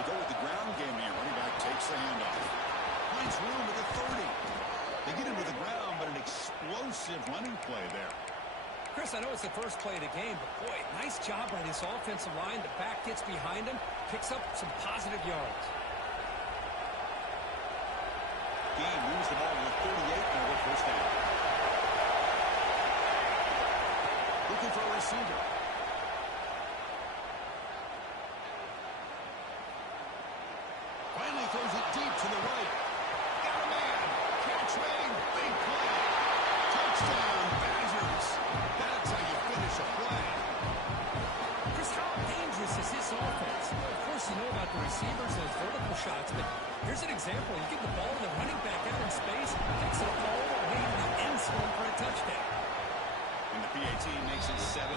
They go with the ground game here. Running back takes the handoff. Finds room at the 30. They get him to the ground, but an explosive running play there. Chris, I know it's the first play of the game, but boy, nice job by this offensive line. The back gets behind him, picks up some positive yards. He moves the ball to the 38 and over first down. Looking for a receiver. Finally throws it deep to the right. Got a man. Catch made. Big play. Touchdown, Badgers. That's how you finish a play. Chris, how dangerous is this offense? Of course, you know about the receivers and vertical shots, but here's an example. You give the ball to the running back out in space, takes it all the way to the end zone for a touchdown. And the PAT makes it 7-0.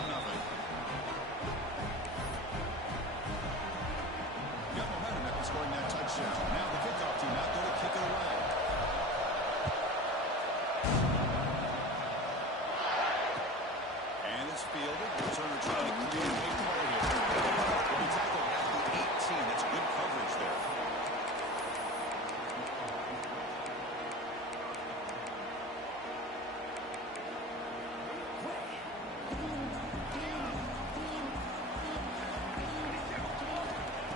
Got momentum after scoring that touchdown. Now the kickoff team out there to kick it away. And it's fielded. The returner trying to create a big play here. He tackled at the 18. That's good coverage there.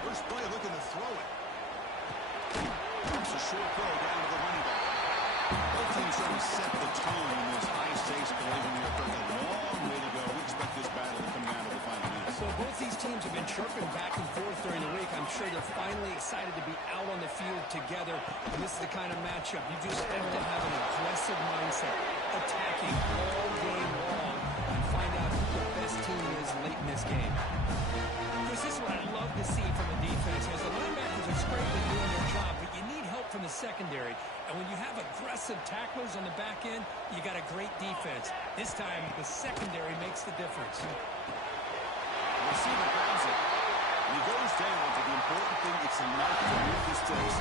First play looking to throw it. It's a short throw down to the running back. Both teams trying to set the tone in this high-stakes collision here. For a long way to go. We expect this battle to come down to the final minutes. So both these teams have been chirping back and forth during the week. I'm sure they're finally excited to be out on the field together. And this is the kind of matchup you just have to have an aggressive mindset, attacking all game long, and find out who the best team is late in this game. Chris, this is what I love to see from the defense. As the linebackers are scraping doing their job, but you need help from the secondary. And when you have aggressive tacklers on the back end, you got a great defense. This time, the secondary makes the difference. The receiver grabs it. And he goes down, but the important thing, it's enough to move the sticks.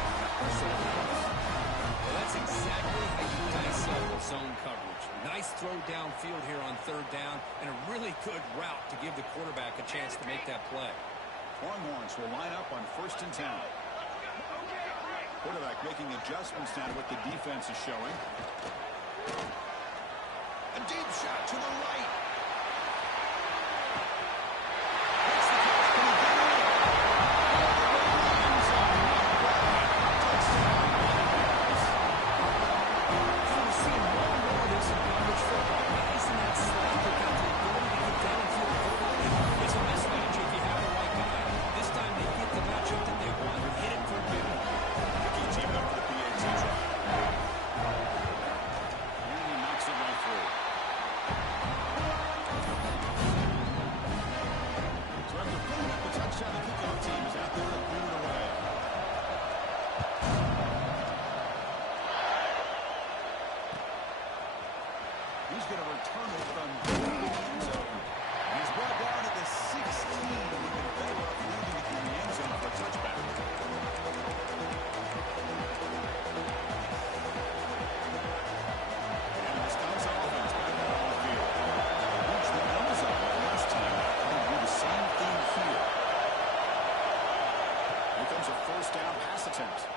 Well, that's exactly how you dice up zone coverage. Nice throw downfield here on third down, and a really good route to give the quarterback a chance to make that play. Longhorns will line up on 1st and 10. Quarterback making adjustments now to what the defense is showing. A deep shot to the right. He's going to return it from the end zone. He's brought down at the 16. We've been better off leaving it in the end zone for a touchback. And Wisconsin offense back out on the field. Reached the end zone last time. They'll do the same thing here. Here comes a first down pass attempt.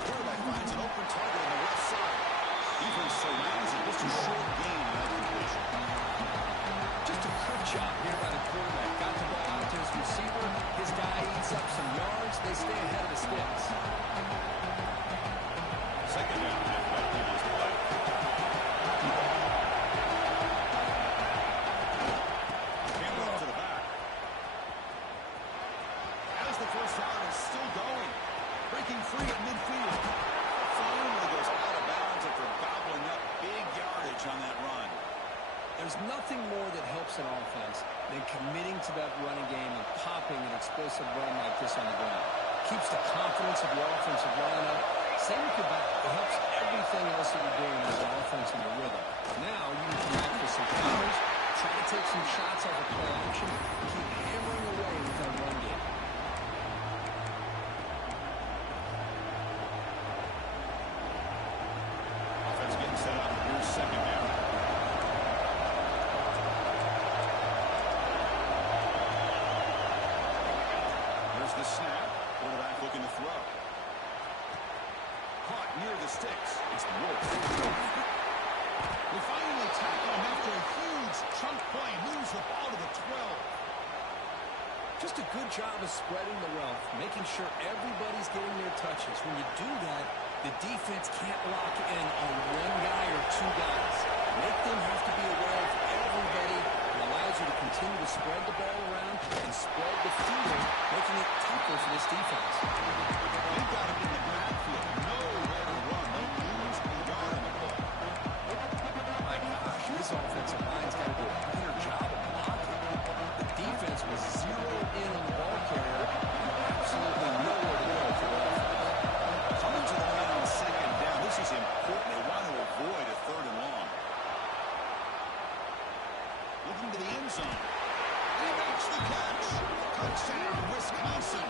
Quarterback finds an open target on the left side. Defense surrounds it. Just a short gain in that completion. Just a quick job here by the quarterback. Got the ball out to his receiver. His guy eats up some yards. They stay ahead of the sticks. Second down after that previous play. Hand off to the back. As the first down is still going. Breaking free at midfield. Finally goes out of bounds after gobbling up big yardage on that run. There's nothing more that helps an offense than committing to that running game and popping an explosive run like this on the ground. Keeps the confidence of the offensive line up. Same with your back. It helps everything else that you're doing as an offense in the rhythm. Now you can come back with some counters, try to take some shots off of play action, keep hammering away with that run game. Offense getting set up. Here's second down. snap. Quarterback looking to throw. Caught near the sticks. It's Wolf. They finally tackle him after a huge chunk play. Moves the ball to the 12. Just a good job of spreading the wealth, making sure everybody's getting their touches. When you do that, the defense can't lock in on one guy or two guys. Make them have to be aware of everybody. It allows you to continue to spread the ball around and spread the field, making it tougher for this defense. They've got him in the backfield. Nowhere to run. They lose the yard on the play. My gosh, this offensive line's got to do a better job of blocking. The defense was zeroed in on the ball carrier. Absolutely nowhere to go for the offense. Coming to the line on second down. This is important. They want to avoid a third and long. Looking to the end zone. He makes the catch. Touchdown, Wisconsin.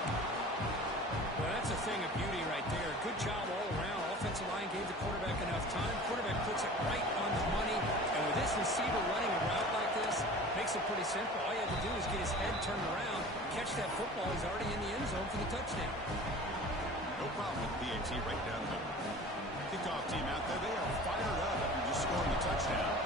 Well, that's a thing of beauty right there. Good job all around. Offensive line gave the quarterback enough time. Quarterback puts it right on the money. And with this receiver running a route like this, makes it pretty simple. All you have to do is get his head turned around, catch that football. He's already in the end zone for the touchdown. No problem with PAT right down the middle. Kickoff team out there. They are fired up after just scoring a touchdown.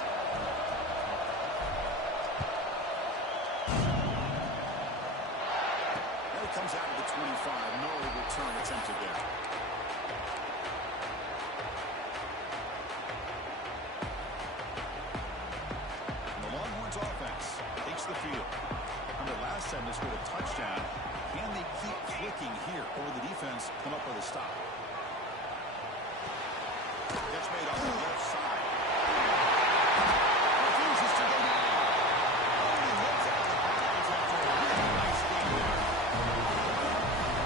There it comes out of the 25. No return attempted there. And the Longhorns offense takes the field. Remember, last time they scored a touchdown. Can they keep clicking here, or will the defense come up with a stop? Catch made on the left side. Refuses to go down. Only hits out of bounds after a really nice game there.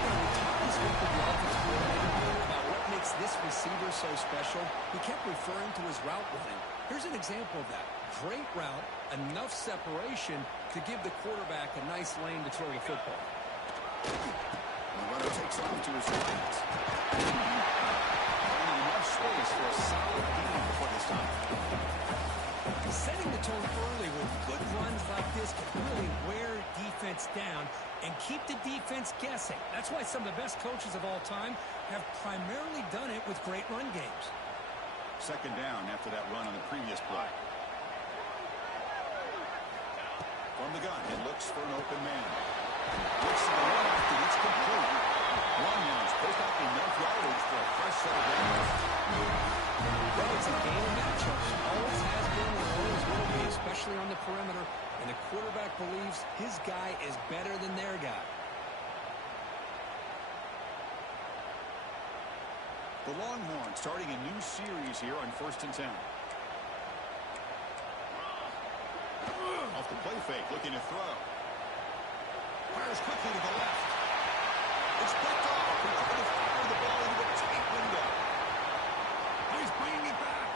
We talked this week with the offensive coordinator about what makes this receiver so special. He kept referring to his route running. Here's an example of that. Great route, enough separation to give the quarterback a nice lane to throw the football. The runner takes off to his right. Only enough space for a solid gain before the stop. Setting the tone early with good runs like this can really wear defense down and keep the defense guessing. That's why some of the best coaches of all time have primarily done it with great run games. Second down after that run on the previous play. From the gun, it looks for an open man. Looks to the left, and it's complete. One runs, pick up enough yardage for a fresh set of downs. Well, it's a game of matchups. Always has been and always will be, especially on the perimeter. And the quarterback believes his guy is better than their guy. The Longhorns starting a new series here on 1st and 10. Off the play fake, looking to throw. Fires quickly to the left. It's picked off. He tried to fire the ball into the tight window. He's bringing it back.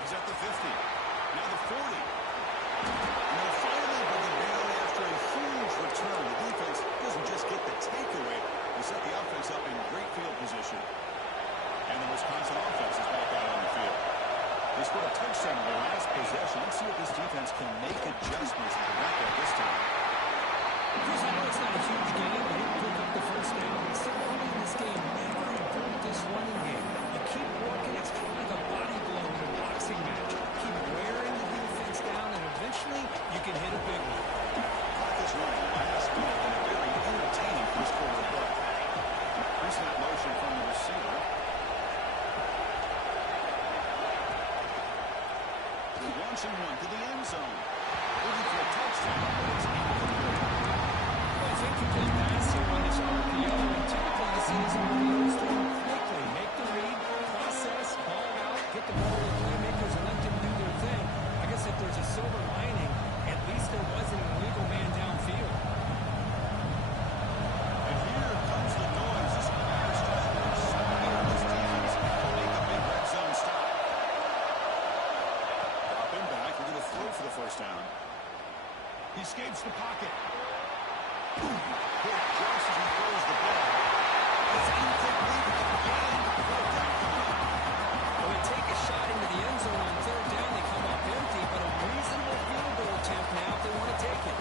He's at the 50. Now the 40. And they finally bring it down after a huge return. The defense doesn't just get the takeaway. They set the offense up in great field position. And the Wisconsin offense is back out on the field. They scored a touchdown in their last possession. Let's see if this defense can make adjustments and prevent that this time. Chris, I know it's not a huge game, but he pick up the first down. But still early in this game, never improve this running game. You keep working, it's kind of like a body blow in a boxing match. Keep wearing the defense down, and eventually you can hit a big one. Clock is running. Last minute and a very entertaining first quarter play. Pre-snap motion from the receiver. Launching one to the end zone. Looking for a touchdown, but it's incomplete. Well, I think you can pass here on this RPO, and typically you see these RPOs thrown quickly. Make the read, process, ball out, get the ball to the playmakers, and let them do their thing. I guess if there's a silver lining, at least there wasn't an illegal man downfield. And here comes the noise. This Bears trying to work so hard on this defense to make a big red zone stop. Drop him back. We're going to throw for the first down. He escapes the pocket. Here, just as he throws the ball. It's incomplete again. Fourth down coming up. When they take a shot into the end zone on third down, they come up empty, but a reasonable field goal attempt now if they want to take it.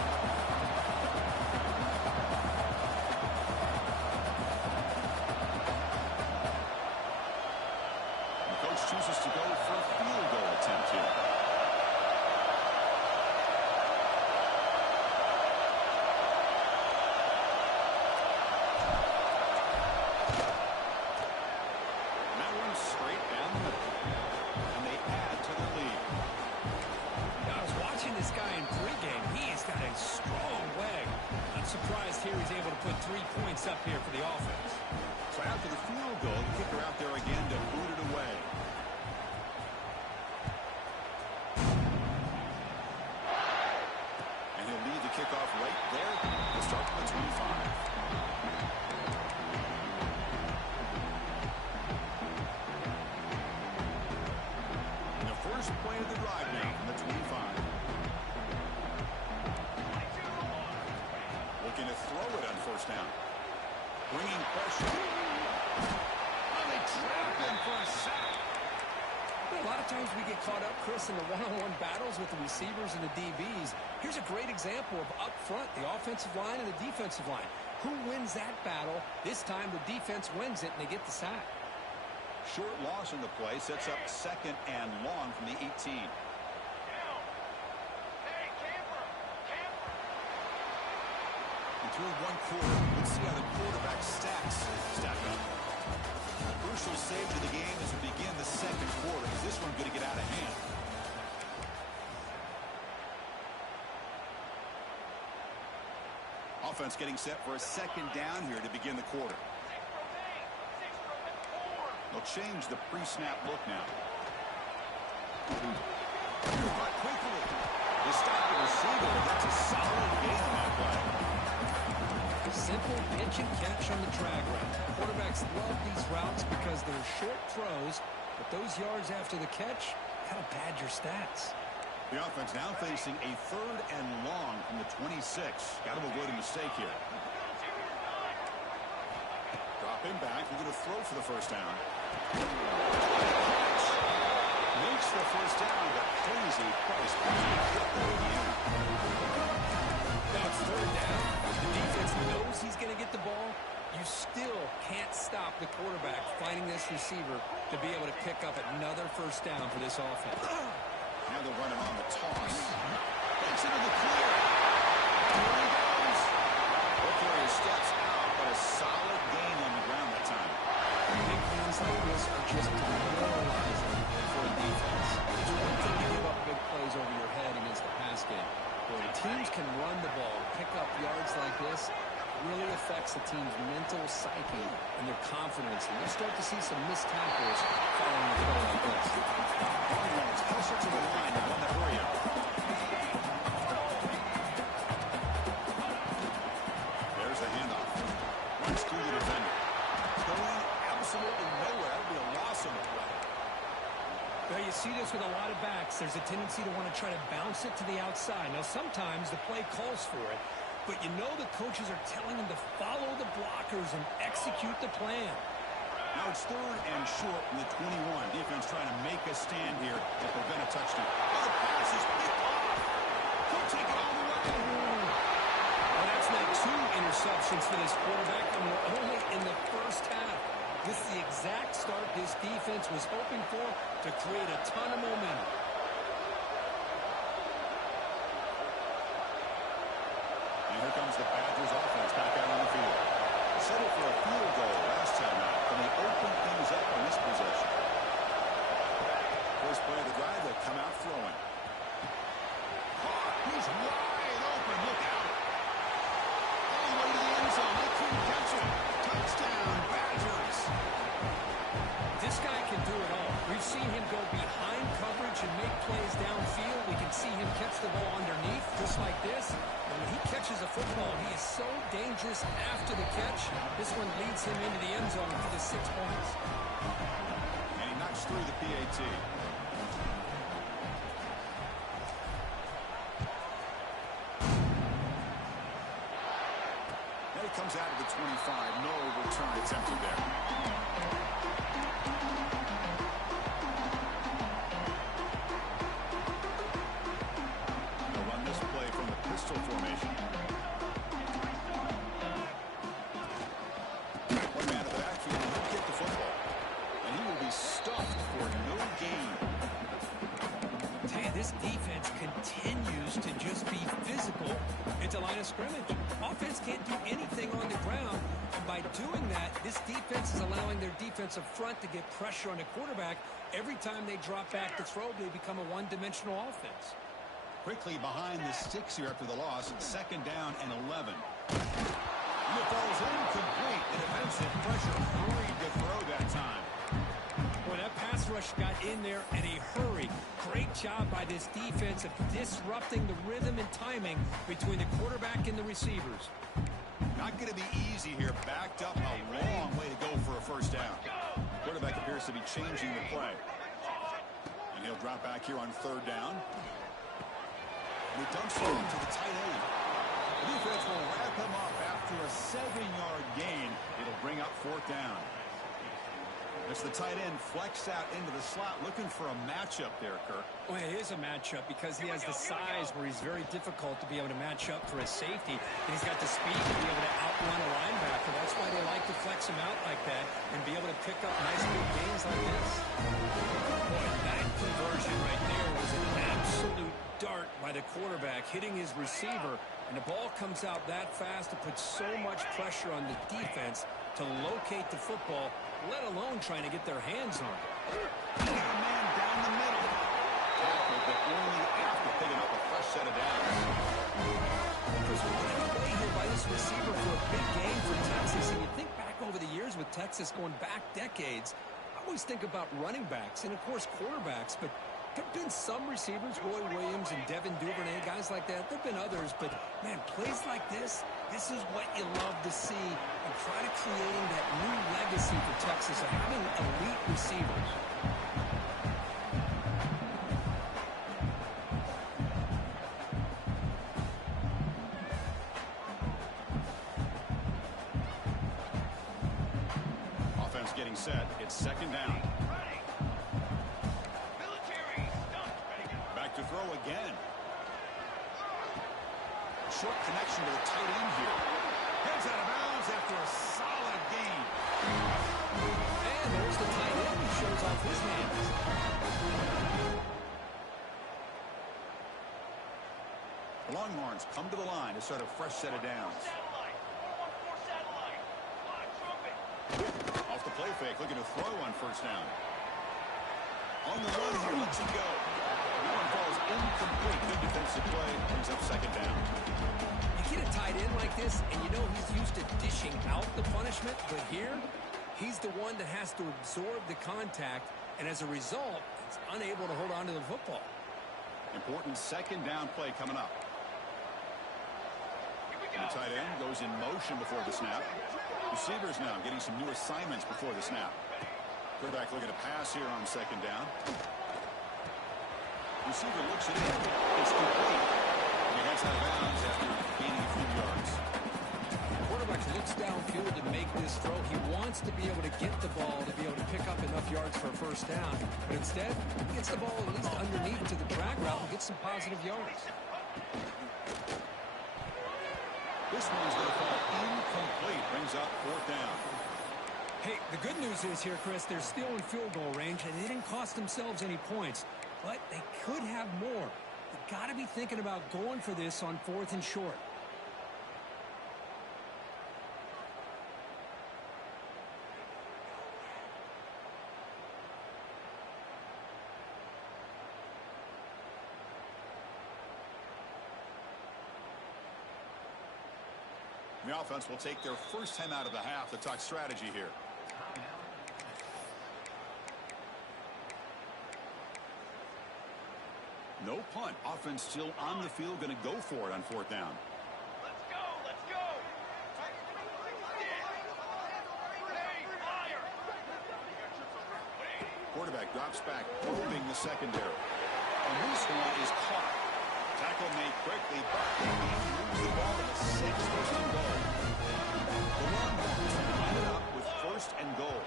Surprised here he's able to put 3 points up here for the offense. So after the field goal, the kicker out there again to boot it away. And he'll lead the kickoff right there. We'll start from the 25. The first play of the drive now from the 25. Looking to throw it on first down. Bringing pressure. Oh, they trap him for a sack. A lot of times we get caught up, Chris, in the one-on-one battles with the receivers and the DBs. Here's a great example of up front, the offensive line and the defensive line. Who wins that battle? This time the defense wins it, and they get the sack. Short loss in the play sets up second and long from the 18. Through one quarter, let's see how the quarterback stack up. Crucial save to the game as we begin the second quarter. Is this one going to get out of hand? Offense getting set for a second down here to begin the quarter. They'll change the pre-snap look now. But quickly, they stop the receiver. That's a solid gain on that play. Simple pitch and catch on the drag route. Quarterbacks love these routes because they're short throws, but those yards after the catch kind of pad your stats. The offense now facing a third and long from the 26. Got to avoid a mistake here. Dropping back, we're going to throw for the first down. Makes the first down, but crazy price. Now it's third down. The defense knows he's going to get the ball. You still can't stop the quarterback finding this receiver to be able to pick up another first down for this offense. Now they're running on the toss. Gets into the clear. Here he goes. Hopefully he steps out, but a solid gain on the ground that time. Big plays like this are just demoralizing for a defense. It's one thing to give up big plays over your head against the pass game. When teams can run the ball, pick up yards like this, it really affects the team's mental psyche and their confidence. And you start to see some missed tackles following a play like this. It's closer to the line than one that hurry up. There's the handoff. Runs through the defender. Going absolutely nowhere. That would be a loss on the play. Well, you see this with a lot of backs. There's a tendency to want to try to bounce it to the outside. Now, sometimes the play calls for it, but you know the coaches are telling them to follow the blockers and execute the plan. Now it's third and short from the 21. Defense trying to make a stand here and prevent a touchdown. Oh, the pass is picked off. He'll take it all the way. Well, that's not 2 interceptions for this quarterback, and we're only in the first half. This is the exact start this defense was hoping for to create a ton of momentum. And here comes the Badgers offense back out on the field. Settled for a field goal last time out, and they open things up on this possession. First play of the drive, they come out throwing. He's wide open. Look out. All the way to the end zone. They couldn't catch him. Touchdown, Badgers. This guy can do it all. We've seen him go behind coverage and make plays downfield. We can see him catch the ball underneath, just like this. And when he catches a football, he is so dangerous after the catch. This one leads him into the end zone for the 6 points. And he knocks through the PAT. Then he comes out of the 25. No return. It's empty there. They'll run this play from the pistol formation. One man in the backfield, and he'll get the football. And he will be stuffed for no gain. Tell you, this defense continues to just be physical into line of scrimmage. Offense can't do anything on the ground. And by doing that, this defense is allowing their defensive front to get pressure on the quarterback. Every time they drop back to throw, they become a one-dimensional offense. Quickly behind the 6 here after the loss. Second down and 11. defensive pressure. Hurried to throw that time. Boy, that pass rush got in there in a hurry. Great job by this defense of disrupting the rhythm and timing between the quarterback and the receivers. Not going to be easy here. Backed up a long way to go for a first down. Quarterback appears to be changing the play. And he'll drop back here on third down. And he dumps it to the tight end. The defense will wrap him up after a 7-yard gain. It'll bring up fourth down. As the tight end flex out into the slot, looking for a matchup there, Kirk. Well, it is a matchup because he has the size where he's very difficult to be able to match up for a safety. And he's got the speed to be able to outrun a linebacker. That's why they like to flex him out like that and be able to pick up nice big gains like this. Boy, that conversion right there was an absolute dart by the quarterback hitting his receiver. And the ball comes out that fast to put so much pressure on the defense to locate the football, let alone trying to get their hands on it. He got a man down the middle. Tackled, but only after picking up a fresh set of downs. There's running away here by this receiver for a big game for Texas. And you think back over the years with Texas going back decades, I always think about running backs and, of course, quarterbacks. But there have been some receivers, Roy Williams and Devin Duvernay, guys like that. There have been others. But, man, plays like this is what you love to see. And try to creating that new legacy for Texas of having elite receivers. Offense getting set. It's second down. Back to throw again. Short connection to the tight end here. Heads out of bounds after a solid gain. And there's the tight end who shows off his hands. The Longhorns come to the line to start a fresh set of downs. Off the play fake, looking to throw on first down. On the run here, lets it go. That one falls incomplete. Good defensive play, brings up second down. You get a tight end like this, and you know he's used to dishing out the punishment, but here, he's the one that has to absorb the contact, and as a result, he's unable to hold on to the football. Important second down play coming up. The tight end goes in motion before the snap. Receivers now getting some new assignments before the snap. Quarterback looking to pass here on second down. Receiver looks it in. It's complete. And he heads out of bounds after gaining a few yards. Quarterback looks downfield to make this throw. He wants to be able to get the ball to be able to pick up enough yards for a first down. But instead, he gets the ball at least underneath to the drag route and gets some positive yards. This one's going to fall incomplete. Brings up fourth down. Hey, the good news is here, Chris, they're still in field goal range, and they didn't cost themselves any points. But they could have more. They've got to be thinking about going for this on fourth and short. The offense will take their first time out of the half to talk strategy here. No punt. Offense still on the field, going to go for it on fourth down. Let's go, let's go. Quarterback drops back, probing the secondary. And this one is caught. Tackle made quickly, but they moves the ball to the 6th, first and goal. The Longhorns line it up with first and goal.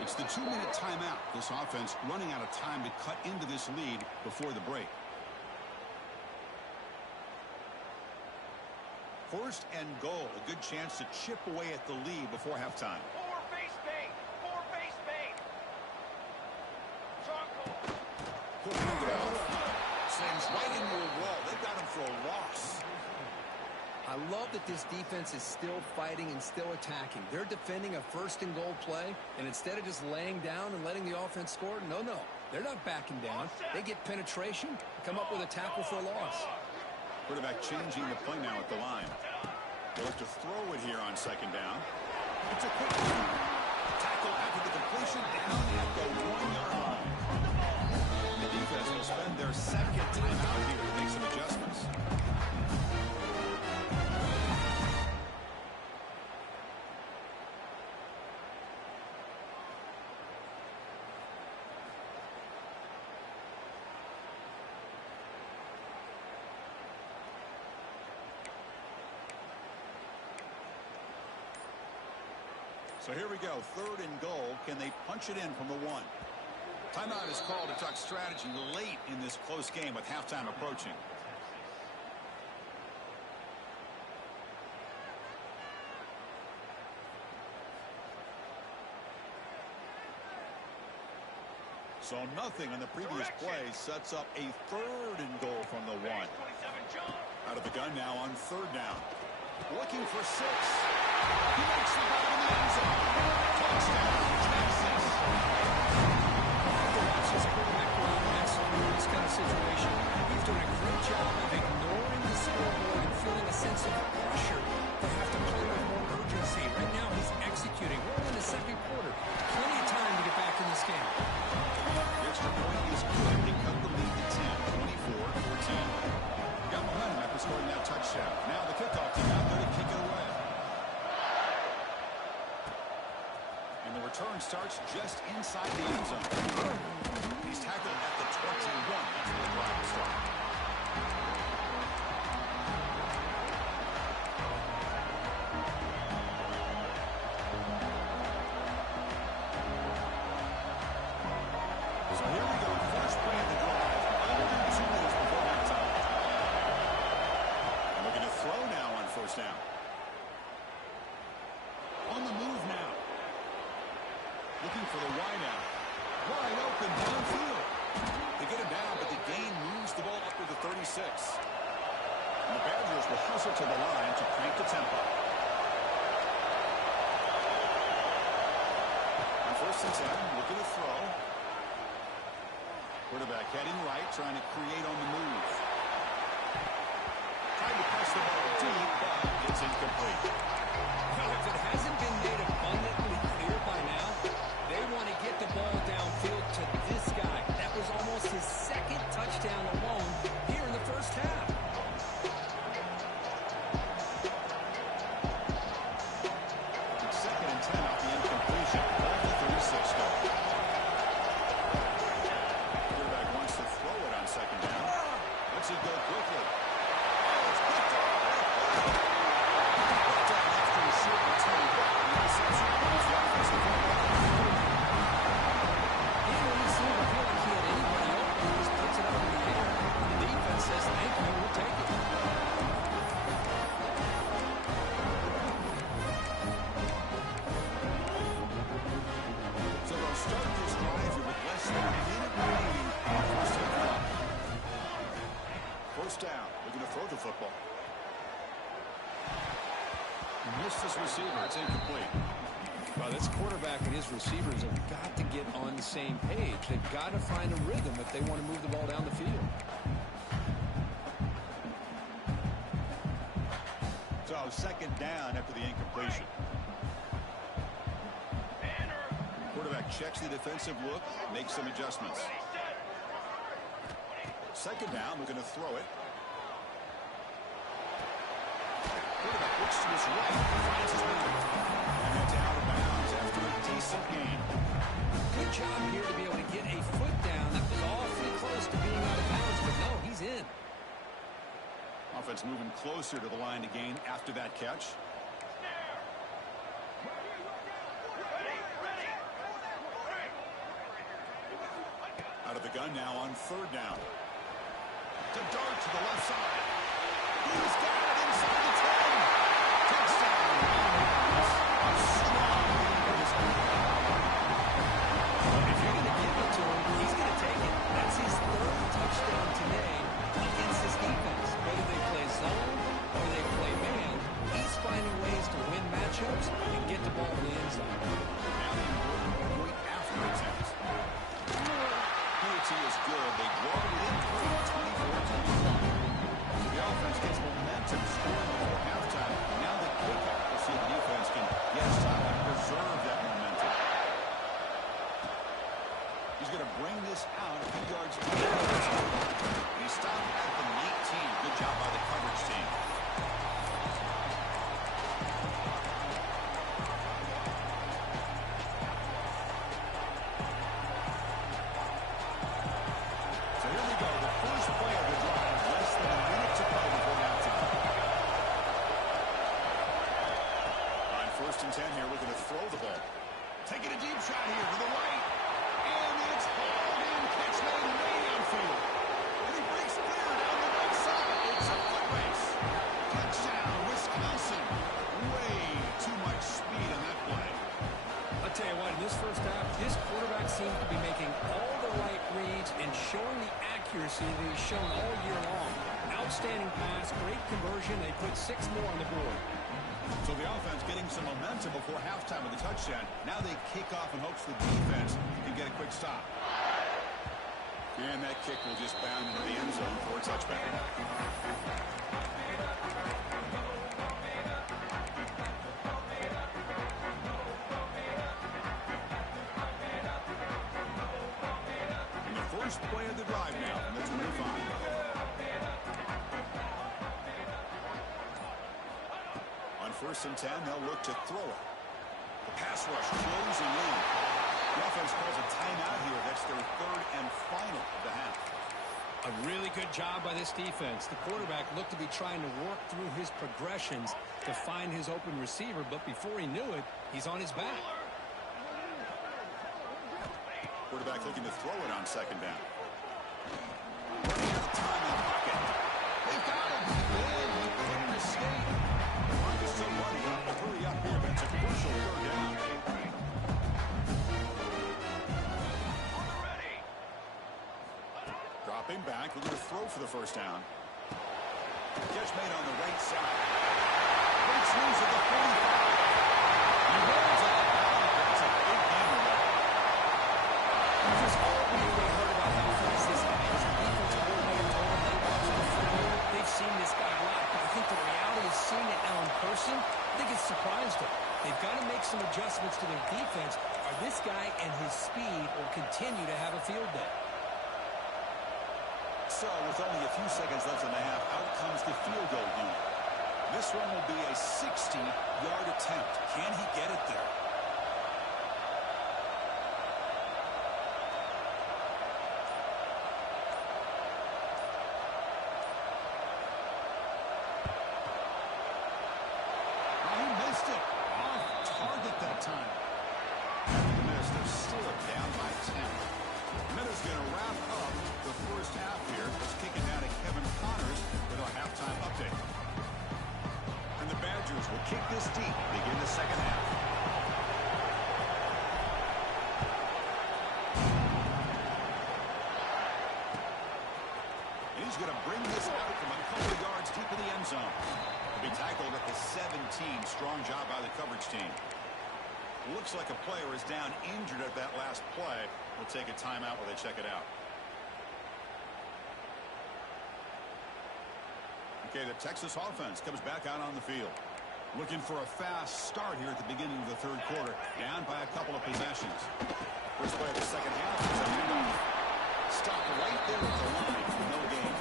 It's the 2-minute timeout. This offense running out of time to cut into this lead before the break. First and goal, a good chance to chip away at the lead before halftime. Four base bait. Sends right into a wall. They've got him for a loss. I love that this defense is still fighting and still attacking. They're defending a first and goal play, and instead of just laying down and letting the offense score, no. They're not backing down. They get penetration, come up with a tackle for a loss. Quarterback changing the play now at the line. They'll have to throw it here on second down. It's a quick tackle after the completion down at the 1-yard line. The defense will spend their second timeout here to make some adjustments. So here we go, 3rd and goal. Can they punch it in from the 1? Timeout is called to talk strategy late in this close game with halftime approaching. So nothing on the previous play sets up a 3rd and goal from the 1. Out of the gun now on 3rd down. Looking for 6. He makes the ball in the end zone. Touchdown, Texas. Watch this quarterback go out and execute this kind of situation. He's doing a great job of ignoring the scoreboard and feeling a sense of pressure to have to play with more urgency. Right now, he's executing. We're in the second quarter. Plenty of time to get back in this game. The extra point is good. They cut the lead to 10, 24-14. Got momentum after scoring that touchdown. Now the kickoff team out there to kick it away. And the return starts just inside the end zone. He's tackled at the 21. That's where the drive will start. So here we go. First play of the drive. Under 2 minutes before halftime. Looking to throw now on 1st down. On the move now. Looking for the wide out. Wide open downfield. They get him down, but the gain moves the ball up to the 36. And the Badgers will hustle to the line to crank the tempo. On 1st and 10, looking to throw. Quarterback heading right, trying to create on the move. Trying to press the ball deep, but it's incomplete. Now, if it hasn't been made abundantly clear by now, they want to get the ball downfield to this guy. That was almost his 2nd touchdown alone here in the 1st half. It's 2nd and 10 off the incompletion. Off the 36 goal. Quarterback wants to throw it on 2nd down. Lets it go quickly. Oh, it's picked off. Picked off after a short return. The interception brings the offensive football. He didn't really seem to feel like he had anybody open. He just puts it up in the air. The defense says, thank you, we'll take it. So they'll start this drive here with less than a minute remaining on the 1st half. 1st down. Looking to throw the football. Missed his receiver. It's incomplete. Well, this quarterback and his receivers have got to get on the same page. They've got to find a rhythm if they want to move the ball down the field. So 2nd down after the incompletion. Quarterback checks the defensive look, makes some adjustments. 2nd down, looking to throw it. Quarterback looks to his right, finds his man. And it's out of bounds after a decent gain. Good job here to be able to get a foot down. That was awfully close to being out of bounds, but no, he's in. Offense moving closer to the line to gain after that catch. Out of the gun now on 3rd down. To dart to the left side. He's got it inside the 10. Touchdown. Strong lead for this group. If you're going to give it to him, he's going to take it. That's his 3rd touchdown today against his defense. Whether they play zone or they play man, he's finding ways to win matchups and get the ball in the end zone. Now the important point after attempt. Penalty is good. They draw it in 24-21. The offense gets momentum scoring before halftime. Now the kickoff. We'll see if the defense can get us time. First and 10 here, looking to throw the ball. Taking a deep shot here to the right. And it's hauled in. Catch made way downfield. And he breaks clear down the right side. It's a foot race. Touchdown, Wisconsin. Way too much speed on that play. I'll tell you what, in this first half, this quarterback seems to be making all the right reads and showing the accuracy that he's shown all year long. Outstanding pass, great conversion. They put 6 more on the board. So the offense getting some momentum before halftime with a touchdown. Now they kick off in hopes the defense can get a quick stop. And that kick will just bound into the end zone for a touchback. And the first play of the drive now from the 25. First and 10, they'll look to throw it. The pass rush closing in. The offense calls a timeout here. That's their third and final of the half. A really good job by this defense. The quarterback looked to be trying to work through his progressions to find his open receiver, but before he knew it, he's on his back. Quarterback looking to throw it on second down. Running out of time in the pocket. They've got him. And he couldn't escape. Somebody hurry up here. That's a crucial third down. Dropping back, looking to throw for the first down. Catch made on the right side. Breaks loose at the 45. He rolls out. That's a big gainer there. Just all we heard about how fast this guy is. The defense coordinator told him they watched the film. They've seen this guy a lot, but I think the reality is seeing it now in person, I think it's surprised them. They've got to make some adjustments to their defense, or this guy and his speed will continue to have a field day. So, with only a few seconds left in the half, out comes the field goal unit. This one will be a 60-yard attempt. Can he get it there? Will kick this deep, begin the second half. And he's going to bring this out from a couple of yards deep in the end zone. He'll be tackled at the 17. Strong job by the coverage team. Looks like a player is down injured at that last play. We'll take a timeout while they check it out. Okay, the Texas offense comes back out on the field. Looking for a fast start here at the beginning of the third quarter. Down by a couple of possessions. First play of the second half is a handoff. Stopped right there at the line for no gain.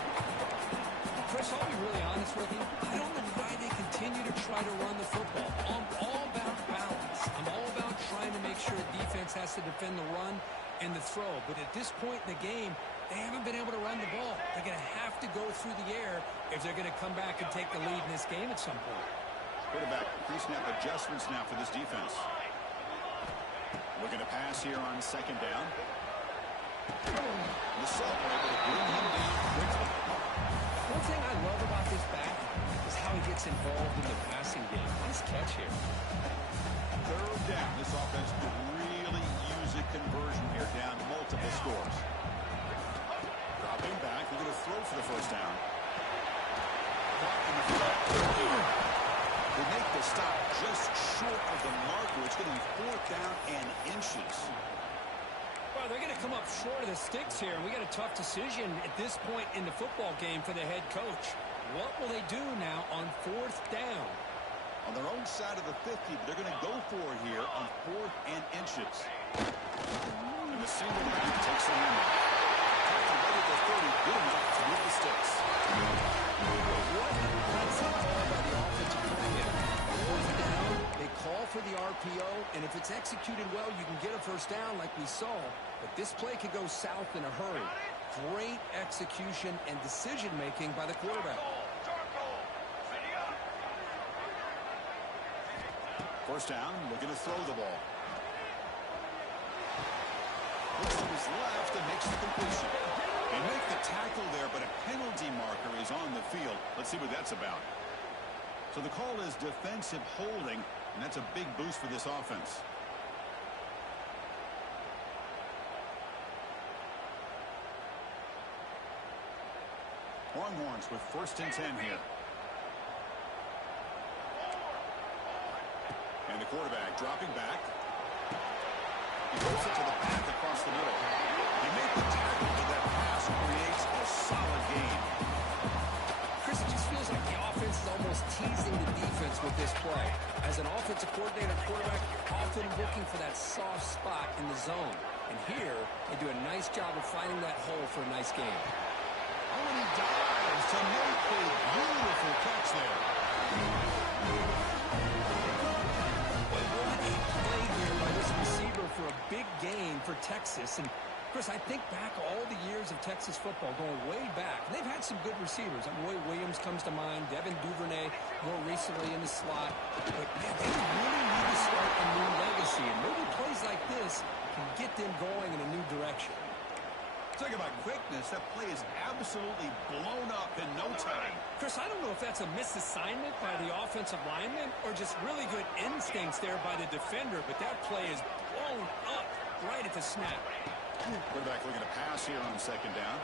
Chris, I'll be really honest with you. I don't know why they continue to try to run the football. I'm all about balance. I'm all about trying to make sure defense has to defend the run and the throw. But at this point in the game, they haven't been able to run the ball. They're going to have to go through the air if they're going to come back and take the lead in this game at some point. Quarterback pre-snap adjustments now for this defense. Looking to pass here on second down. The Sultan able to bring him down quickly. One thing I love about this back is how he gets involved in the passing game. Nice catch here. Third down. This offense could really use a conversion here, down multiple scores. Dropping back, looking to throw for the first down. Caught in the front. They make the stop just short of the marker. It's going to be fourth down and inches. Well, they're going to come up short of the sticks here, and we got a tough decision at this point in the football game for the head coach. What will they do now on fourth down? On their own side of the 50, but they're going to go for it here on fourth and inches. And the single back takes them in. Tackle right at the 30, good enough to move the sticks. What an impressive call by the offensive coordinator. Fourth down, they call for the RPO, and if it's executed well, you can get a first down like we saw. But this play could go south in a hurry. Great execution and decision-making by the quarterback. First down, looking to throw the ball. Looks to his left and makes the completion. They make the tackle there, but a penalty marker is on the field. Let's see what that's about. So the call is defensive holding, and that's a big boost for this offense. Longhorns with 1st and 10 here. And the quarterback dropping back. He puts it to the back across the middle. He made the tackle, but that pass creates a solid gain. Chris, it just feels like the offense is almost teasing the defense with this play. As an offensive coordinator, quarterback, you're often looking for that soft spot in the zone. And here, they do a nice job of finding that hole for a nice game. Oh, and he dives to make a beautiful catch there. What a play here by this receiver for a big gain for Texas. And, Chris, I think back all the years of Texas football, going way back. They've had some good receivers. Roy Williams comes to mind, Devin Duvernay more recently in the slot. But, man, they really need to start a new legacy. And maybe plays like this can get them going in a new direction. Talk about quickness. That play is absolutely blown up in no time. Chris, I don't know if that's a misassignment by the offensive lineman or just really good instincts there by the defender, but that play is blown up right at the snap. Quarterback looking to pass here on 2nd down.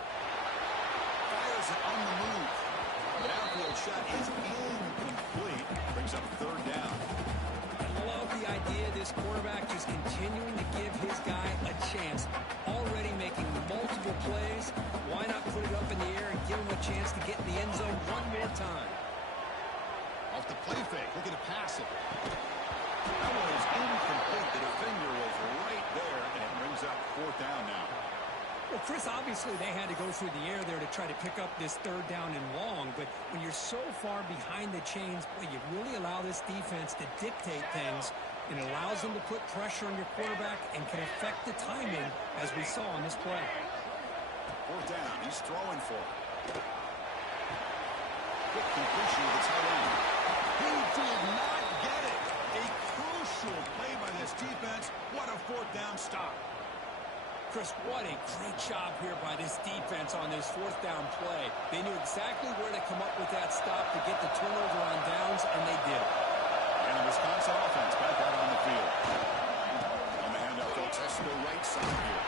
Fires it on the move. The downfield shot is incomplete. Brings up 3rd down. I love the idea of this quarterback just continuing to give his guy a chance. Already making multiple plays. Why not put it up in the air and give him a chance to get in the end zone one more time? Off the play fake, looking to pass it. That one is incomplete. The defender was right there, and it brings up 4th down now. Well, Chris, obviously they had to go through the air there to try to pick up this 3rd down and long, but when you're so far behind the chains, boy, you really allow this defense to dictate things. It allows them to put pressure on your quarterback and can affect the timing, as we saw on this play. 4th down, he's throwing for it. Quick completion of the tight end. He did not get it. A crucial play by this defense. What a 4th down stop. Chris, what a great job here by this defense on this 4th down play. They knew exactly where to come up with that stop to get the turnover on downs, and they did. And the Wisconsin offense back out on the field. On the handoff, they'll test the right side here.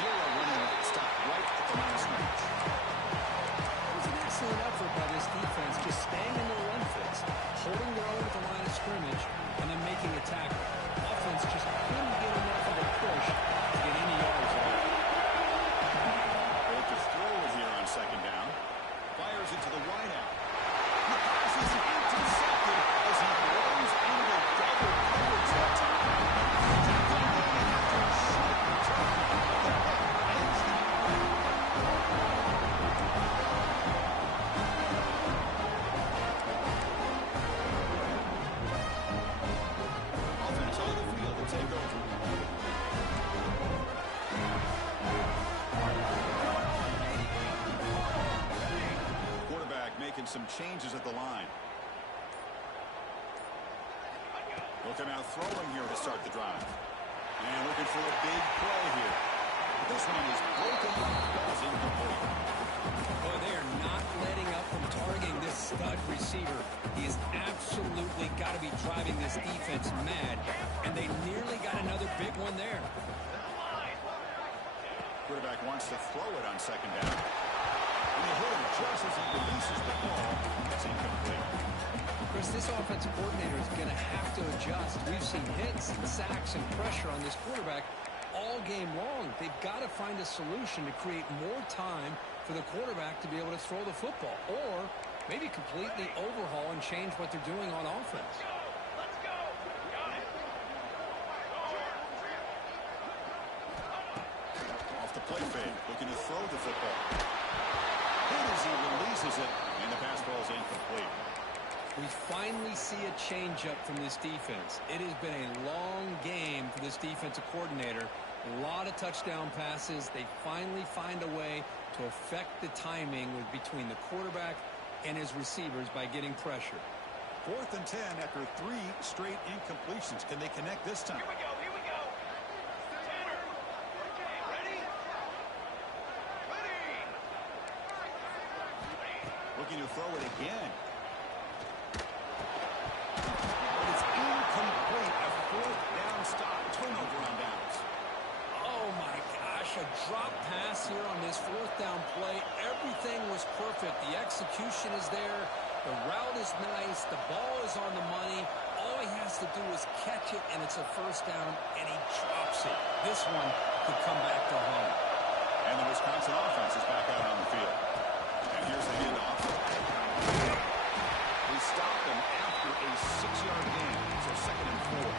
0 running right. Stop right at the line of scrimmage. It was an excellent effort by this defense, just staying in their run fits, holding their own at the line of scrimmage, and then making a tackle. Offense just couldn't get enough of a push to get any yards on it. Both to throw it here on 2nd down. Fires into the wide out. The pass is intercepted as he runs into double coverage that time. Offense on the field to take over. Quarterback making some changes at the line. Looking out throwing here to start the drive. And looking for a big play here. This one is broken. Ball's incomplete. Boy, they are not letting up from targeting this stud receiver. He has absolutely got to be driving this defense mad, and they nearly got another big one there. Quarterback wants to throw it on 2nd down. And they hit him just as he releases the ball. It's incomplete. Chris, this offensive coordinator is going to have to adjust. We've seen hits and sacks and pressure on this quarterback all game long. They've got to find a solution to create more time for the quarterback to be able to throw the football, or maybe completely overhaul and change what they're doing on offense. Let's go. Got it. Off the play fake, looking to throw the football. Hit as he releases it, and the pass ball is incomplete. We finally see a changeup from this defense. It has been a long game for this defensive coordinator. A lot of touchdown passes. They finally find a way to affect the timing between the quarterback and his receivers by getting pressure. 4th and 10 after 3 straight incompletions. Can they connect this time? Here we go. Here we go. Tanner. Okay, ready? Ready. Looking to throw it again. But it's incomplete. A 4th down stop. Turnover on downs. Oh, my gosh, a drop pass here on this 4th down play. Everything was perfect. The execution is there. The route is nice. The ball is on the money. All he has to do is catch it, and it's a 1st down, and he drops it. This one could come back to home. And the Wisconsin offense is back out on the field. And here's the handoff. We stop them after a 6-yard gain. So 2nd and 4.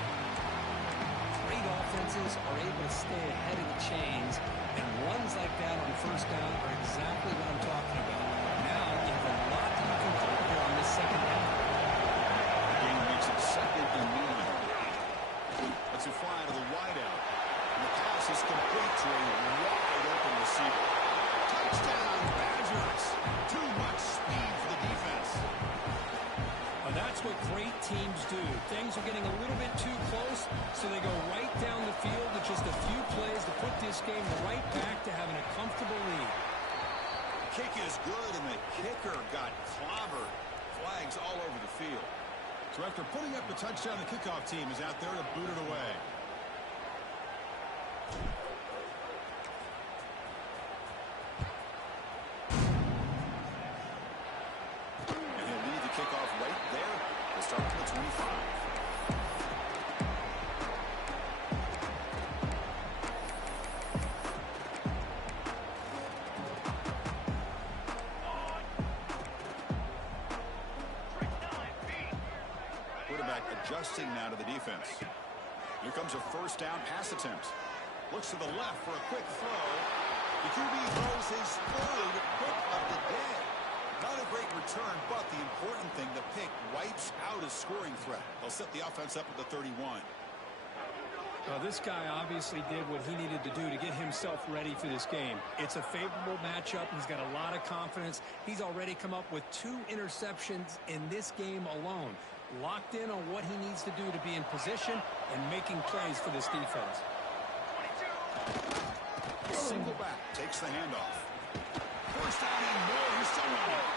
Great offenses are able to stay ahead of the chains, and runs like that on 1st down are exactly what I'm talking about. Now you have a lot that you can do here on this 2nd half. The game makes it 2nd and 9. Let's it fly to the wideout. And the pass is complete to a wide open receiver. Touchdown, Badgers. Too much speed for the defense. Well, that's what great teams do. Things are getting a little bit too close, so they go right down the field with just a few plays to put this game right back to having a comfortable lead. Kick is good, and the kicker got clobbered. Flags all over the field. So after putting up the touchdown, the kickoff team is out there to boot it away. And he'll lead the kickoff right there. We'll start from the 25. Adjusting now to the defense. Here comes a 1st down pass attempt. Looks to the left for a quick throw. The QB throws his 3rd pick of the day. Not a great return, but the important thing, the pick wipes out a scoring threat. They'll set the offense up at the 31. Well, this guy obviously did what he needed to do to get himself ready for this game. It's a favorable matchup. He's got a lot of confidence. He's already come up with 2 interceptions in this game alone. Locked in on what he needs to do to be in position and making plays for this defense. Single back takes the handoff. 1st down and more. He's still running.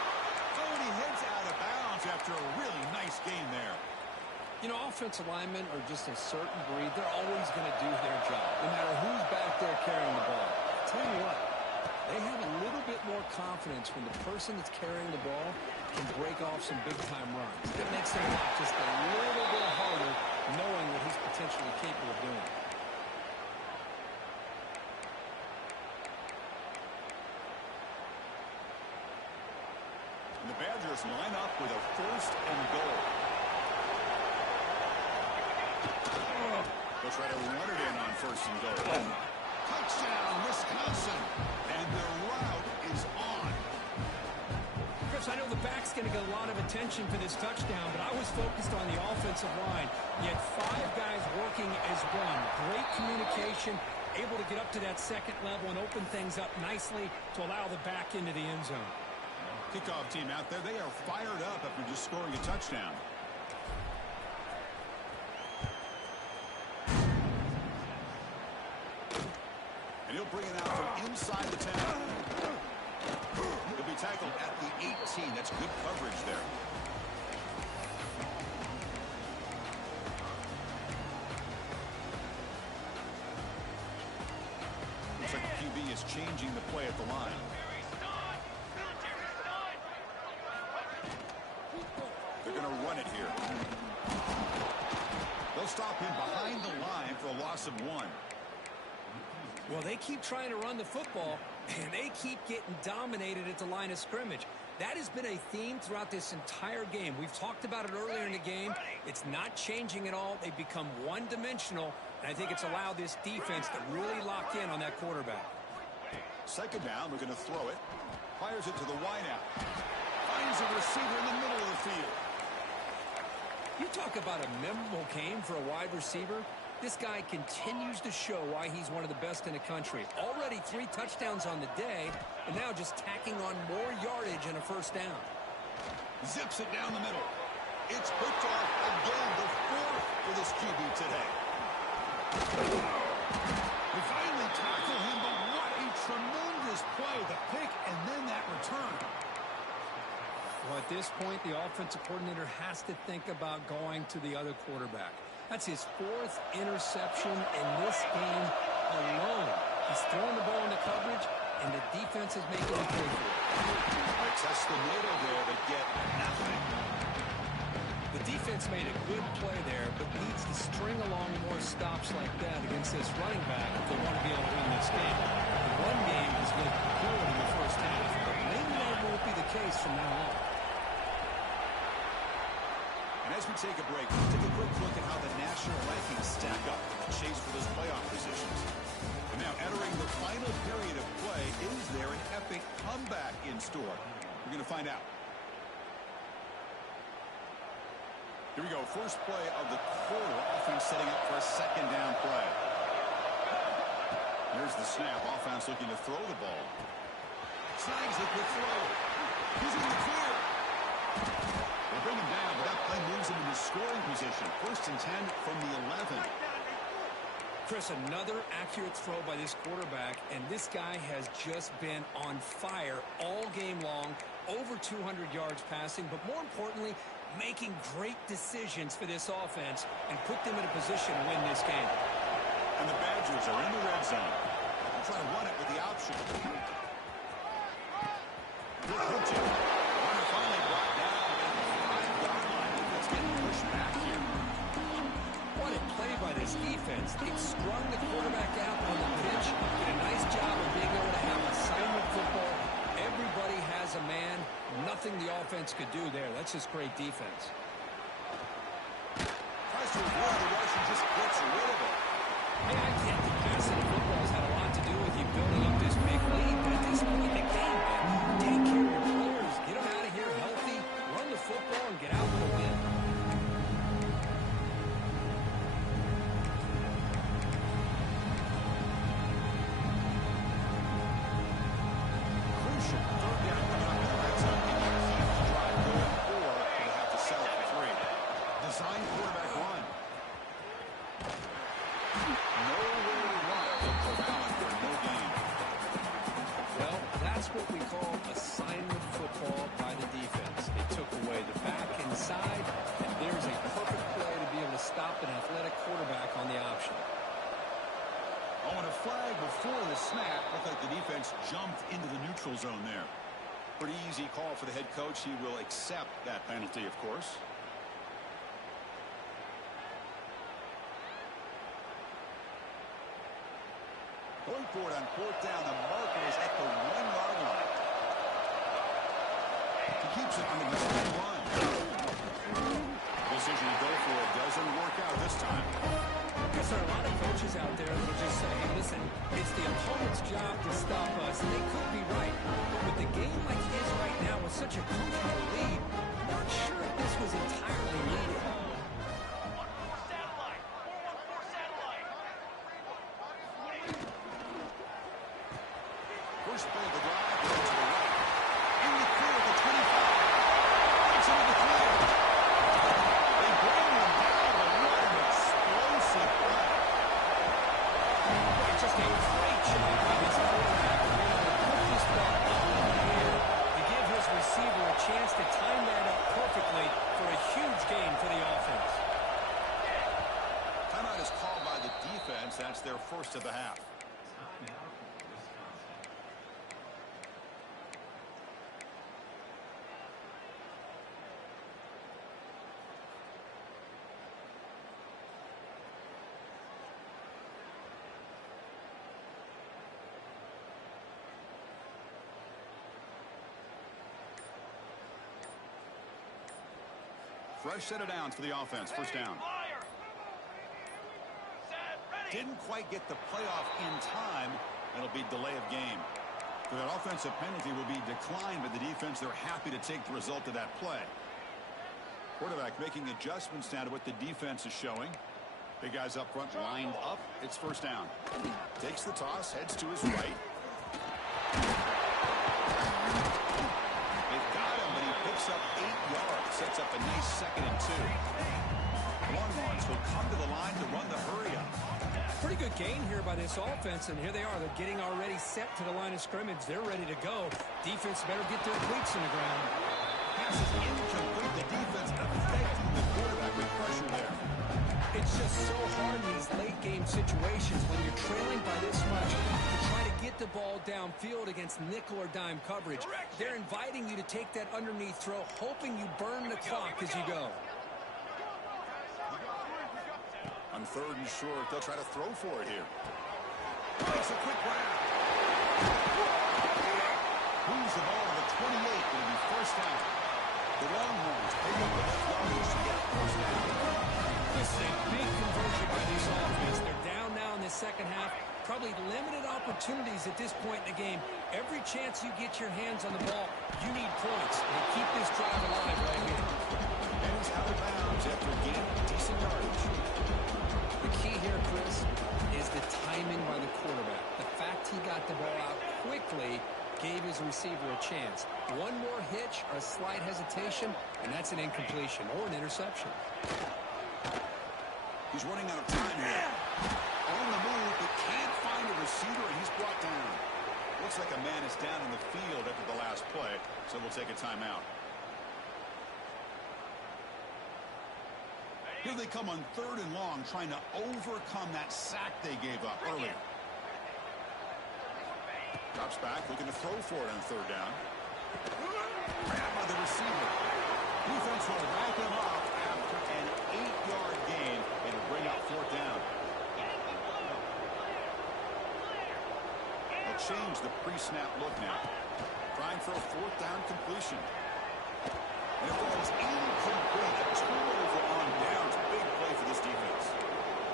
Oh, and he heads out of bounds after a really nice game there. You know, offensive linemen are just a certain breed. They're always going to do their job, no matter who's back there carrying the ball. I'll tell you what, they have a little bit more confidence when the person that's carrying the ball can break off some big-time runs. It makes them work just a little bit harder knowing what he's potentially capable of doing. And the Badgers line up with a 1st and goal. They'll try to run it in on 1st and goal. Touchdown, Wisconsin. And their route is on. Chris, I know the back's going to get a lot of attention for this touchdown, but I was focused on the offensive line. You had 5 guys working as one. Great communication, able to get up to that 2nd level and open things up nicely to allow the back into the end zone. Kickoff team out there, they are fired up after just scoring a touchdown. And he'll bring it out from inside the 10. He'll be tackled at the 18. That's good coverage there. Looks like the QB is changing the play at the line. They're going to run it here. They'll stop him behind the line for a loss of 1. Well, they keep trying to run the football, and they keep getting dominated at the line of scrimmage. That has been a theme throughout this entire game. We've talked about it earlier in the game. It's not changing at all. They've become one-dimensional, and I think it's allowed this defense to really lock in on that quarterback. 2nd down, we're going to throw it. Fires it to the wideout. Finds a receiver in the middle of the field. You talk about a memorable game for a wide receiver. This guy continues to show why he's one of the best in the country. Already 3 touchdowns on the day, and now just tacking on more yardage and a 1st down. Zips it down the middle. It's picked off again, the fourth for this QB today. They finally tackle him, but what a tremendous play. The pick and then that return. Well, at this point, the offensive coordinator has to think about going to the other quarterback. That's his fourth interception in this game alone. He's throwing the ball into coverage, and the defense is making him pay for it. Test the middle there, but get nothing. The defense made a good play there, but needs to string along more stops like that against this running back if they want to be able to win this game. The run game has looked good in the first half, but maybe that won't be the case from now on. And as we take a break, we'll take a quick look at how the national rankings stack up in the chase for those playoff positions. And now entering the final period of play, is there an epic comeback in store? We're going to find out. Here we go. First play of the quarter. Offense setting up for a second down play. Here's the snap. Offense looking to throw the ball. Snags it with throw. He's in the clear. They bring him down, but that play moves him into scoring position. 1st and 10 from the 11. Chris, another accurate throw by this quarterback, and this guy has just been on fire all game long, over 200 yards passing, but more importantly, making great decisions for this offense and put them in a position to win this game. And the Badgers are in the red zone. They'll try to run it with the option. Good pitching. Runner finally brought down at the 5-yard line. It's getting pushed back here. What a play by this defense. They strung the quarterback out on the pitch, did a nice job of being able to have assignment football. Everybody has a man. Nothing the offense could do there. That's just great defense. Tries to avoid the rush and just gets rid of it. Hey, I get the passing football has had a lot to do with you building up this big lead, but at this point in the game, man, take care of your players, get them out of here healthy, run the football, and get out with a win. Crucial. 3rd down coming up in the red zone. Can you keep the drive going, or will they have to settle for 3? Design quarterback run. Nowhere to run. They'll corral it for no gain. Well, that's what we call assignment football by the defense. They took away the back inside, and there's a perfect play to be able to stop an athletic quarterback on the option. Oh, and a flag before the snap. Looked like the defense jumped into the neutral zone there. Pretty easy call for the head coach. He will accept that penalty, of course. Going for it on 4th down. The marker is at the 1-yard line. He keeps it under the same run. Decision to go for it doesn't work out this time. Because there are a lot of coaches out there that will just say, hey, listen, it's the opponent's job to stop us. And they could be right. But with the game like it is right now with such a comfortable lead, I'm not sure if this was entirely needed. 4-1-4 satellite. 4-1-4 satellite. First play of the drive goes to the right. In the clear at the 25. Gets into the clear. They bring him down, but what an explosive play. It's just a great job by this quarterback to be able to put this ball up in the air to give his receiver a chance to time that up perfectly for a huge gain for the offense. Timeout is called by the defense. That's their first of the half. Fresh set of downs for the offense. First down. Fire. Set. Ready. Didn't quite get the playoff in time. It'll be delay of game. So that offensive penalty will be declined by the defense. They're happy to take the result of that play. Quarterback making adjustments now to what the defense is showing. Big guys up front lined up. It's first down. Takes the toss, heads to his right. They've got him, but he picks up 8 yards. sets up a nice 2nd and 2. Longhorns will come to the line to run the hurry up. Pretty good gain here by this offense, and here they are. They're getting already set to the line of scrimmage. They're ready to go. Defense better get their cleats in the ground. Pass is incomplete. The defense affecting the quarterback with pressure there. It's just so hard in these late-game situations when you're trailing by this much to try to get the ball downfield against nickel or dime coverage. They're inviting you to take that underneath throw, hoping you burn the clock as you go. On 3rd and short, they'll try to throw for it here. Makes a quick grab. Moves the ball to the 28. It'll be first down. The Longhorns pick up enough yardage to get first down. This is a big conversion by this offense. They're down now in the second half. Probably limited opportunities at this point in the game. Every chance you get your hands on the ball, you need points. And keep this drive alive right here. And he's out of bounds after gaining decent yardage. The key here, Chris, is the timing by the quarterback. The fact he got the ball out quickly gave his receiver a chance. One more hitch or a slight hesitation, and that's an incompletion or an interception. He's running out of time here. On the move, but can't find a receiver, and he's brought down. Looks like a man is down in the field after the last play, so we'll take a timeout. Here they come on 3rd and long, trying to overcome that sack they gave up earlier. Drops back, looking to throw for it on 3rd down. Grabbed by the receiver. Defense will wrap him up after an 8-yard gain. It'll bring up 4th down. They'll change the pre-snap look now. Trying for a 4th down completion. And it falls incomplete. A turnover on downs. Big play for this defense.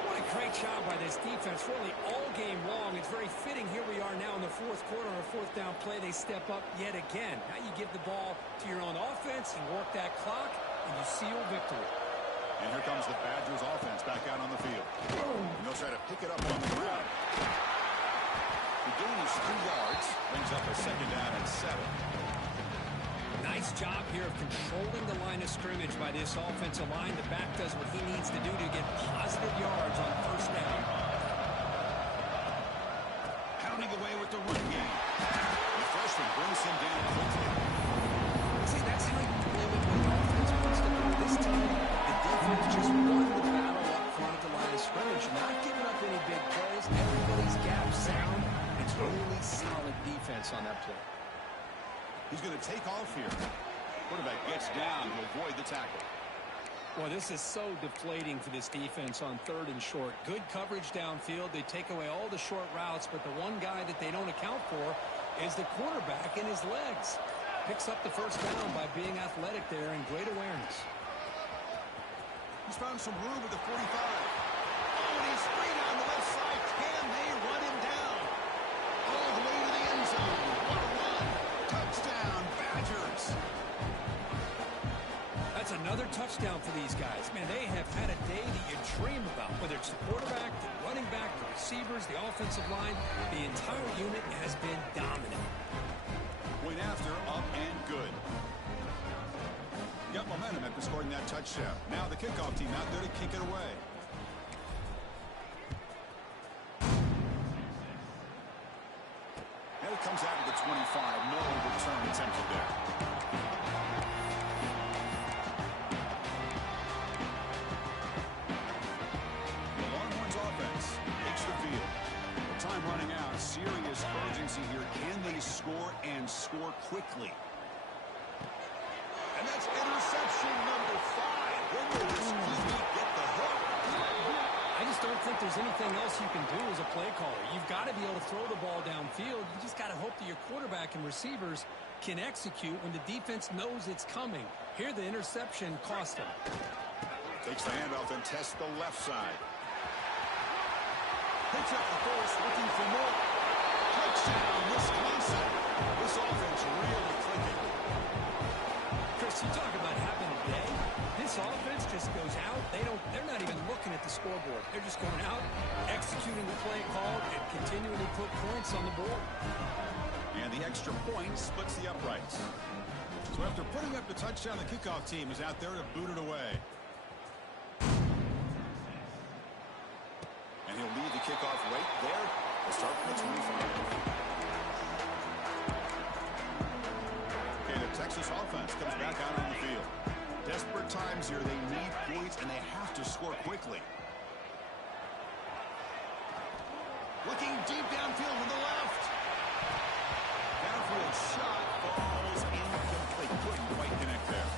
What a great job by this defense, really all game long. It's very fitting. Here we are now in the 4th quarter, a 4th down play. They step up yet again. Now you give the ball to your own offense, you work that clock, and you seal victory. And here comes the Badgers offense back out on the field. And they'll try to pick it up on the ground. The gain is 3 yards. Brings up a 2nd down and 7. Nice job here of controlling the line of scrimmage by this offensive line. The back does what he needs to do to get positive yards on 1st down. Pounding away with the run game. The freshman brings him down quickly. See, that's how you limit what the offense wants to do. This time, the defense just won the battle up front at the line of scrimmage, not giving up any big plays. Everybody's gap sound. It's really solid defense on that play. He's going to take off here. Quarterback gets down to avoid the tackle. Well, this is so deflating for this defense on 3rd and short. Good coverage downfield. They take away all the short routes, but the one guy that they don't account for is the quarterback and his legs. Picks up the 1st down by being athletic there and great awareness. He's found some room with the 45. Oh, and he's free down the left side. Can they run him down? All the way to the end zone. What a run. Touchdown, Badgers. That's another touchdown for these guys. Man, they have had a day that you dream about, whether it's the quarterback, the running back, the receivers, the offensive line. The entire unit has been dominant. Point after, up and good. Got momentum after scoring that touchdown. Now the kickoff team out there to kick it away. And it comes out to the 25. No return attempted there. The Longhorns offense takes the field. The time running out. Serious urgency here. Can they score and score quickly? And that's interception number 5. When will this QB get the hook? I just don't think there's anything else you can do as a play caller. You've got to be able to throw the ball downfield. You just got to hope that your quarterback and receivers can execute when the defense knows it's coming. Here, the interception cost him. Takes the handoff and tests the left side. Picks up the first, looking for more. Touchdown, Wisconsin. This offense really clicking. Chris, you talk about having a day. This offense just goes out. They're not even looking at the scoreboard. They're just going out, executing the play called, and continuing to put points on the board. And the extra point splits the uprights. So after putting up the touchdown, the kickoff team is out there to boot it away. And he'll lead the kickoff right there. We'll start from the 25. Okay, the Texas offense comes back out on the field. Desperate times here. They need points, and they have to score quickly. Looking deep downfield to the left. Downfield shot falls incomplete. Couldn't quite connect there.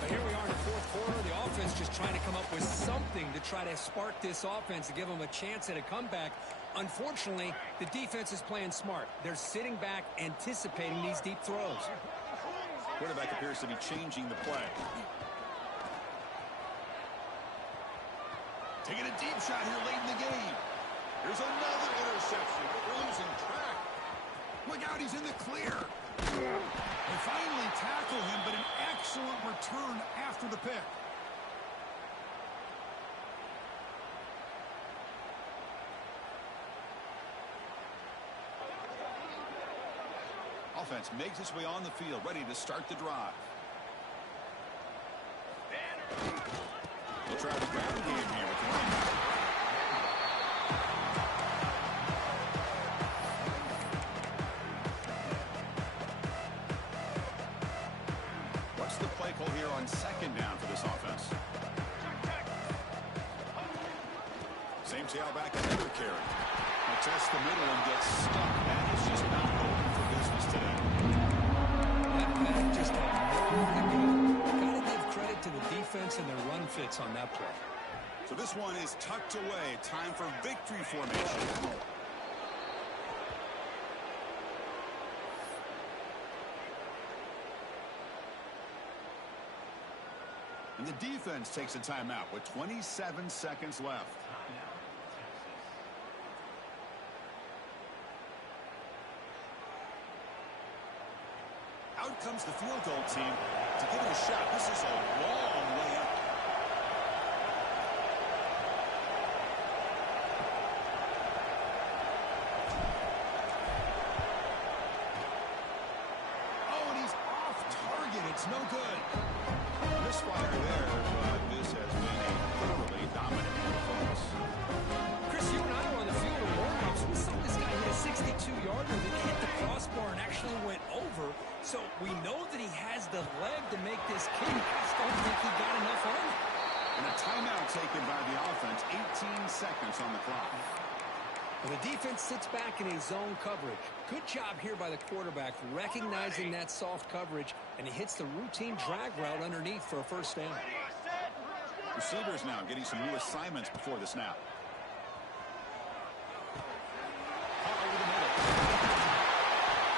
But here we are in the fourth quarter. The offense just trying to come up with something to try to spark this offense to give them a chance at a comeback. Unfortunately, the defense is playing smart. They're sitting back, anticipating these deep throws. Quarterback appears to be changing the play. Taking a deep shot here late in the game. There's another interception. We're losing track. Look out, he's in the clear. They finally tackle him, but an excellent return after the pick. Offense makes its way on the field, ready to start the drive. They'll try the ground game here with the running back. What's the play call here on second down for this offense? Same tailback, another carry. They test the middle and get stuck. That is just not open for business today. That just had nowhere to go. Got to give credit to the defense and their run fits on that play. So this one is tucked away. Time for victory formation. And the defense takes a timeout with 27 seconds left. Out comes the field goal team to give it a shot. This is a long way up. Oh, and he's off target. It's no good. Misfire there, but this has been a thoroughly dominant performance. Chris, you and I were on the field in warm-ups. We saw this guy hit a 62-yarder that hit the crossbar and actually went over. So we know that he has the leg to make this kick. I just don't think he got enough on it. And a timeout taken by the offense. 18 seconds on the clock. Well, the defense sits back in a zone coverage. Good job here by the quarterback, recognizing that soft coverage, and he hits the routine drag route underneath for a first down. Receivers now getting some new assignments before the snap. Over the middle.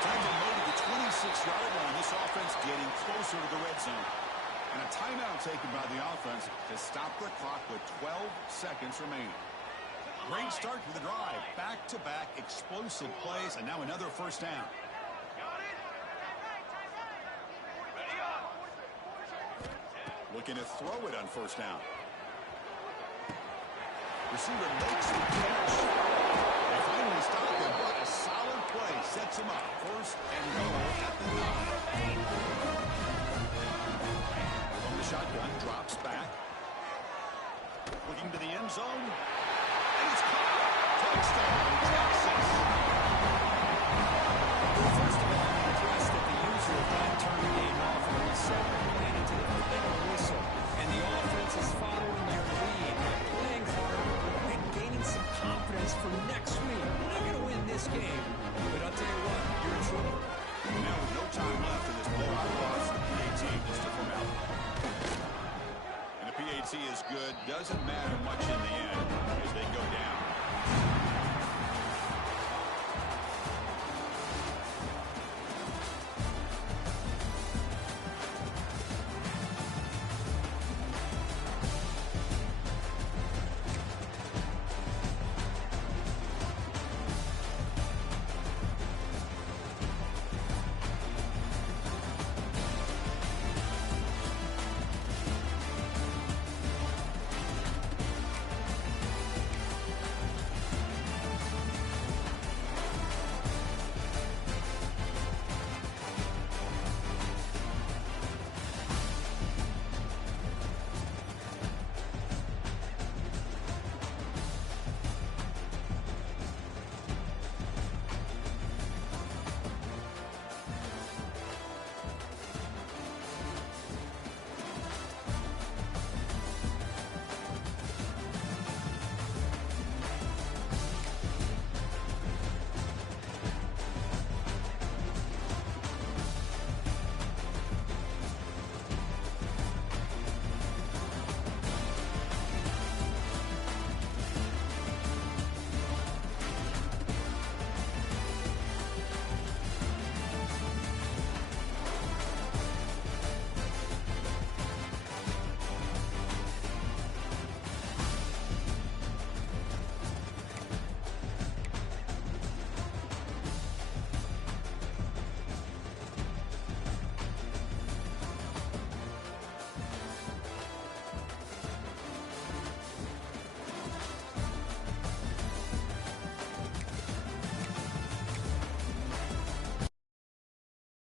Time to load to the 26-yard line. This offense getting closer to the red zone. And a timeout taken by the offense to stop the clock with 12 seconds remaining. Great start to the drive. Back-to-back explosive plays, and now another first down. Looking to throw it on first down. Receiver makes the catch. They finally stop him. What a solid play. Sets him up. First and goal at the 9. From the shotgun, drops back. Looking to the end zone. And it's caught. Touchdown, Texas. Well, first of all, I'm impressed that the user of that turned the game off and reset and into the final whistle. And the offense is following their lead, playing hard, and gaining some confidence for next week. We're not going to win this game, but I'll tell you what, you're in trouble. Now with no time left in this blowout loss, the PAT just a formality. And the PAT is good. Doesn't matter much in the